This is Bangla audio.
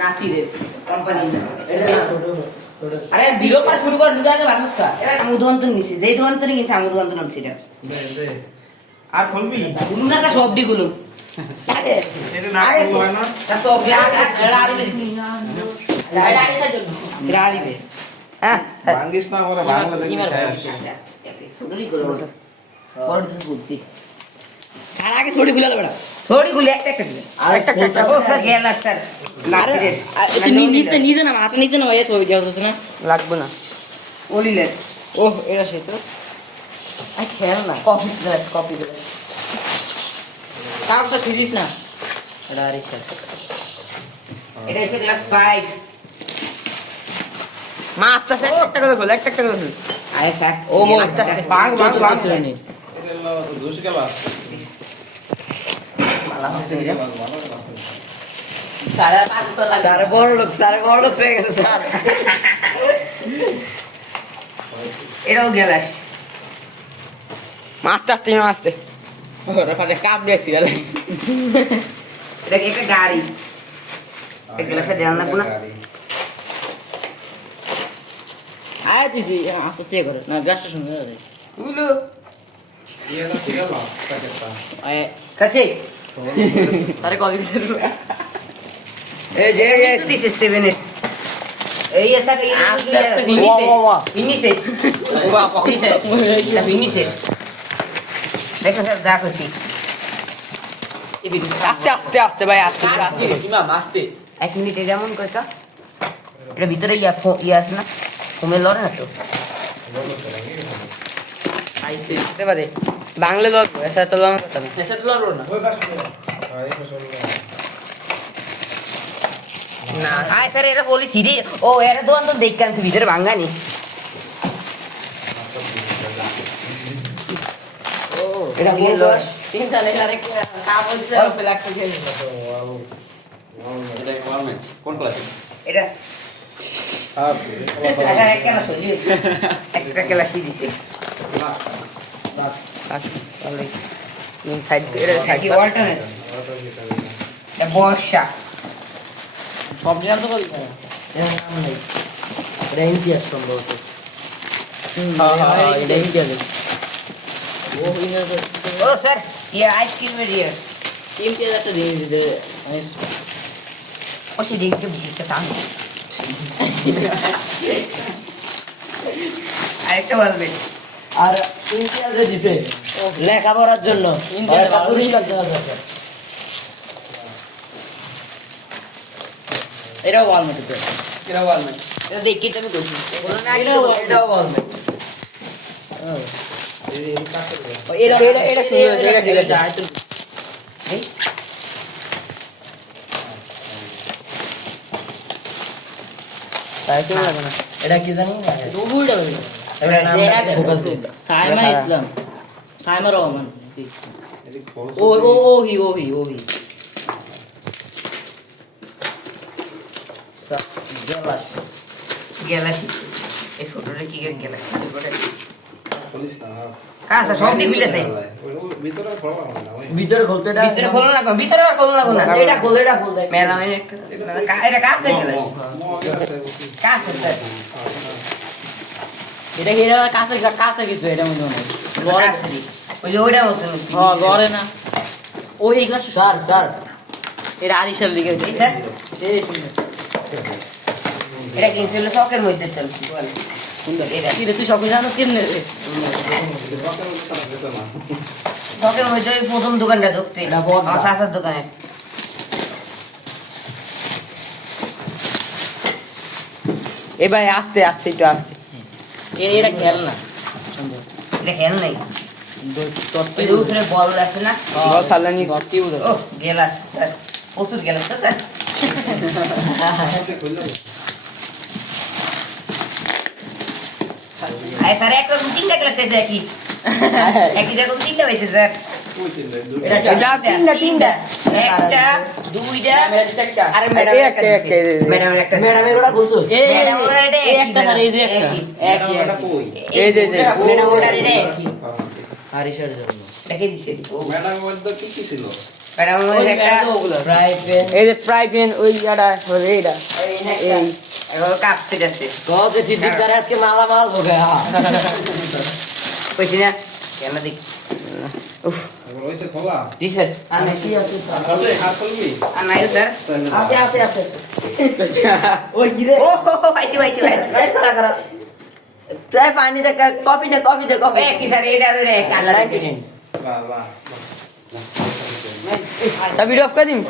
নাসিরের কোম্পানি আরে জিরো পার শুরু কর দুটো আগে ভাঙস কা আমি উদন্তন নিছি যেই দোকান গেছি আমি উদন্তন আনছি এটা আর খুলবি গুলো না কা সবডি গুলো আরে এটা না খুলবো না তা তো এটা আরো দিছি এটা আগে সাইজ গ্রাড়ি দে হ্যাঁ ভাঙ্গিস না ওরা বাংলা ইমার দেখি সুন্দরই গুলো বড় দিন বুঝছি আর আগে ছড়ি গুলো বড় ছড়ি গুলো একটা একটা দিলে একটা একটা ও স্যার গেল স্যার না রে এটা নিজে না মাথা নিজে না হয়ে ছবি দেওয়া হচ্ছে না লাগবে না ওলিলে ওহ এটা সেই তো আই খেল না কপি দে কাউটা সিরিজ না এটা আর স্যার এটা এসে ক্লাস 5 মাছটা সে একটা করে খোল একটা করে খোল আরে স্যার ও মোর বাং বাং বাং এটা হলো জুস ক্লাস মালা হচ্ছে রে সারা পাঁচ তো লাগে স্যার বড় লোক হয়ে গেছে স্যার এটাও গেলাস মাছটা আসতে মাছতে ওরা পাশে কাপ দিয়েছি তাহলে এটা কি একটা গাড়ি এক গ্লাসে দেন না কোনা আয় দিছি আস্তে আস্তে করে না গ্লাসটা সুন্দর আছে উলো এটা ছিল প্যাকেটটা আয় কাছে তারে কবি এই যে দিছে 7 এর এই স্যার এই আস্তে আস্তে ফিনিশে ফিনিশে দেখো স্যার যা করছি আস্তে আস্তে আস্তে ভাই আস্তে আস্তে ইমাম আস্তে 1 মিনিট যেমন কইতা এটা ভিতরে ইয়া আছে না কমে লড়ে না তো আইসে দিতে পারে বাংলা লড় এসা তো লড় কথা না এসা তো লড় না ওই পাশে আরে এটা না আয় স্যার এটা বলি সিরি ও এর দোকান তো দেখ কানছি ভিতরে ভাঙানি ও এটা নিয়ে লস তিনটা লেখা রেখে কাপ হচ্ছে ফ্ল্যাক্স খেয়ে এটা ওয়ালমেট কোন ক্লাসে এটা আর এটা একটা না সলি একটা ক্লাসই দিছে আচ্ছা সাইড এটা সাইড অল্টারনেট এটা বর্ষা সব জায়গা তো করি এর নাম নাই এটা ইন্ডিয়া সম্ভবত এটা ইন্ডিয়া ও ইন্ডিয়া ও স্যার ये आइसक्रीम है ইন্ডিয়া একটা দিন দিতে ও সে দেখতে বুঝতে তাম আরেকটা বলবে আর ইন্ডিয়া যে দিছে লেখাপড়ার জন্য ইন্ডিয়া পুরস্কার দেওয়া যাচ্ছে এটা ওয়ালমেট এটা ওয়ালমেট এটা দেখি তুমি কইছি বলো না আগে এটা তো এটা ওয়ালমেট এই কাছে এটা এটা এটা সুন্দর এটা ঠিক আছে আইতো তাই তো লাগে না এটা কি জানি না রুহুলটা হইলো এটা নাম ফোকাস দিন সাইমা ইসলাম সাইমা রহমান এই খোলস ওহি সব গেলাস গেলাস এই ছোটটা কি গেলাস পুলিশ না কাছে সব দিক মিলেছে ওই ভিতরে খোলা না ওই ভিতরে খুলতে এটা ভিতরে খোলা লাগবে ভিতরে আর খোলা লাগবে না এটা খোল দেয় মেলা মানে এটা কাছে গেলাস কাছে স্যার এটা কি এটা কাছে কিছু এটা মনে হয় ঘরে ওই যে ওইটা মতন হ্যাঁ ঘরে না ওই এগুলা স্যার এটা আরিশার দিকে স্যার এই সুন্দর এটা কিনছিল শখের মধ্যে চলছে বলে সুন্দর এটা কি রে তুই সব জানো কেমনে রে শখের মধ্যে ওই প্রথম দোকানটা ঢুকতে এটা বদনা। আমার চাচার দোকানে এ ভাই আস্তে আস্তে একটু আস্তে এটা খেল না সুন্দর এটা হেল নাই তোর ওই যে উপরে বল আছে না বল সালানি কি বুঝো ও গেলাস স্যার প্রচুর গেলাস তো স্যার আরে স্যার একটা তিনটা গেলাস দেখি একই রকম তিনটা হয়েছে স্যার এটা তিনটা একটা দুইটা আরে একটা, ম্যাডামের একটা ম্যাডামের ওটা বলছো ম্যাডাম ওটা এটা এই একটা স্যার এই যে একটা একই এটা কই এই যে ম্যাডাম ওটা এটা একই আরিশার জন্য দেখে দিছে ম্যাডাম মধ্যে কি কি ছিল এটা আমার মনে হয় একটা ফ্রাই প্যান এই যে ফ্রাই প্যান ওই ইয়াটা হলো এইটা এই এখন কাপ সেট আছে কত সিদ্দিক স্যার আজকে মালামাল हो गया কইছি না কেন দেখ উফ এবার হয়েছে খোলা জি স্যার আর কি আছে স্যার আর খুলবি আর নাই স্যার আছে আছে আছে আচ্ছা ওই কি রে ও আইছি আইছি গাইস করা করা চাই পানি দে কফি দে কফি এ কি স্যার এটা রে কালার বাহ বাহ তা ভিডিও অফ করে দিন